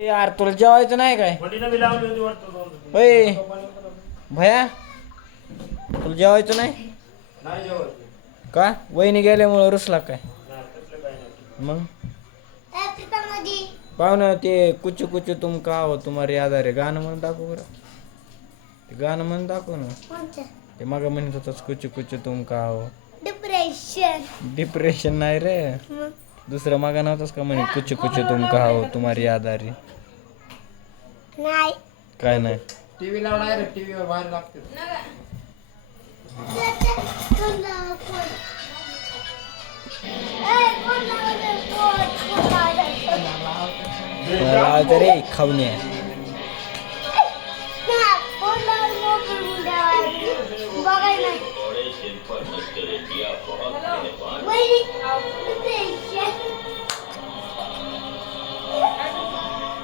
यार तुला जेवायचं नाही काय? होय भया, तुला जेवायचं नाही का? वहिनी गेल्यामुळं रुसला काय? मग पाहुणं ते कुचू कुचू तुम का हो तुम्हारी याद आहे गाणं म्हणून दाखव बरं. ते गाणं म्हणून दाखव ना. ते मग म्हणत होतस कुचू कुचू तुम का हो. डिप्रेशन नाही रे. दुसरं मागा नव्हतंस का म्हणे कुचू कुचू तुम का हो तुम्हारी याद आ रही. नाही काय नाही. टीव्ही लावून डायरेक्ट टीव्हीवर बाहेर लागते. लावायचं रे खाऊन बघाय नाही